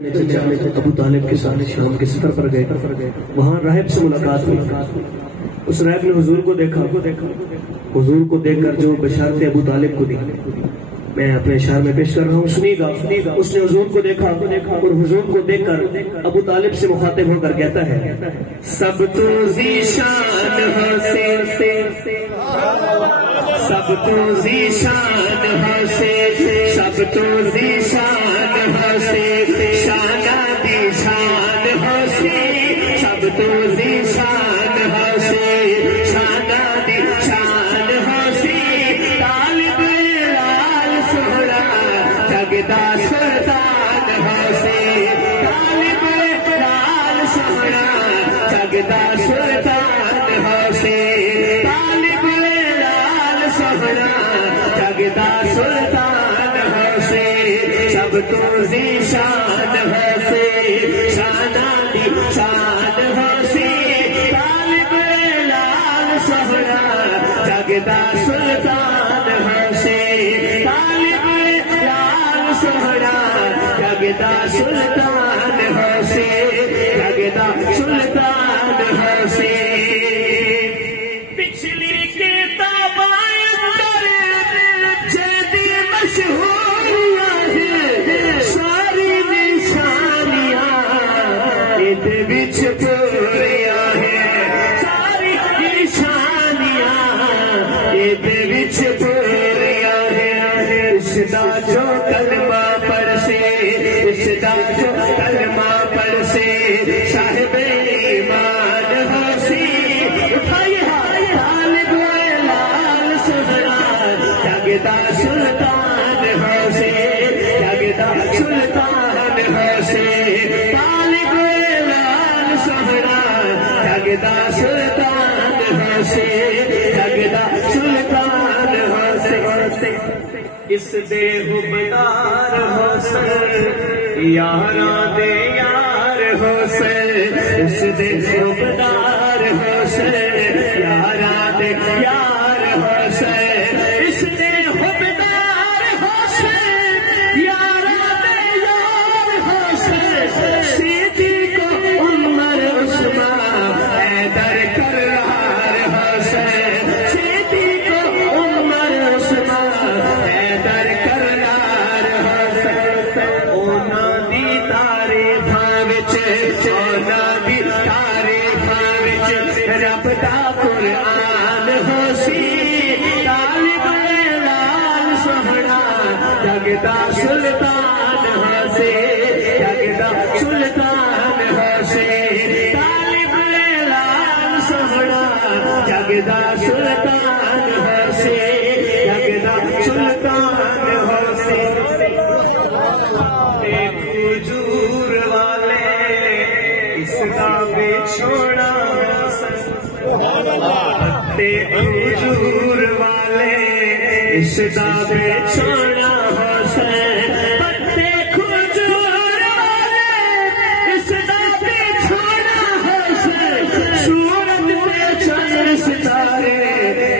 ابو طالب کے ساتھ شام کے سفر پر گئے، وہاں راہب سے ملاقات ہوئی۔ اس راہب نے حضور کو دیکھا، حضور کو دیکھ کر جو بشارتیں ابو طالب کو دی میں اپنے اشعار میں پیش کر رہا ہوں، سنیے گا۔ اس نے حضور کو دیکھا اور حضور کو دیکھ کر ابو طالب سے مخاطب ہو کر کہتا ہے، سب تو ذیشان حسین، سب تو ذیشان حسین، سب تو ذیشان حسین، شانہ دی شان حسین، سب تو ذیشان حسین، شانہ دی شان حسین، طالب لال سہرا جگدا سلطان حسین، طالب لال سہرا جگدا سلطان حسین، طالب لال سہرا جگدا سلطان حسین، سب تو ذیشان حسین، شانہ دی شان حسین، طالب لال سہرا جگدا سلطان حسین، طالب لال سہرا جگدا سلطان حسین، جگدا سلطان حسین۔ پچھلی کتاب اندر جدی مشہوریاں ہیں، ساری نشانیاں ادھر بچ پوریاں ہیں، ساری نشانیاں ادھر بچ پوریاں ہیں، رشتہ جو کلمہ پڑھ سے، رشتہ جو کلمہ پڑھ سے، صاحب ایمان حسین، اٹھائیے طالب لال سہرا جگدا سلطان حسین، جگدا سلطان حسین، طالب لال سہرا جگدا سلطان حسین، جگدا سلطان حسین۔ اس دے حبدار حسین، یاراں دے یار حسین، اس دے حبدار حسین، یاراں دے یار حسین، اس دے حبدار حسین، یاراں دے یار حسین، صدیق عمر عثمان حیدر کرار حسین، صدیق عمر عثمان حیدر کرار حسین، اونا دی تعریفاں وچ، اونا دی تعریفاں وچ رب دا قرآن حسین، طالب لال سہرا جگدا سلطان حسین، جگدا سلطان حسین، طالب لال سہرا جگدا سلطان حسین، جگدا سلطان حسین۔ ایک حضور والے اس کا بچھوڑا تے حضور والے اس کا بچھوڑا حسین، پتے کھجور والے اس کا بچھوڑا حسین، سورت پہ چند ستارے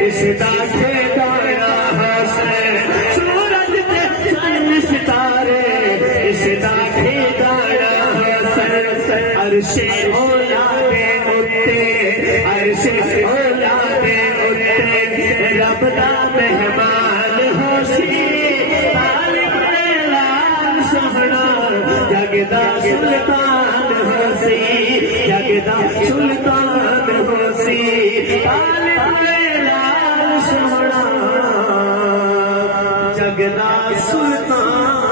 اس کا ٹھکانا حسین، سورت پہ چند ستارے اس کا ٹھکانا حسین، عرش اولاد اتے، عرش اولاد اتے رب دا مہمان حسین، طالب لال سہرا جگدا سلطان حسین، جگدا سلطان حسین، طالب لال سہرا جگدا سلطان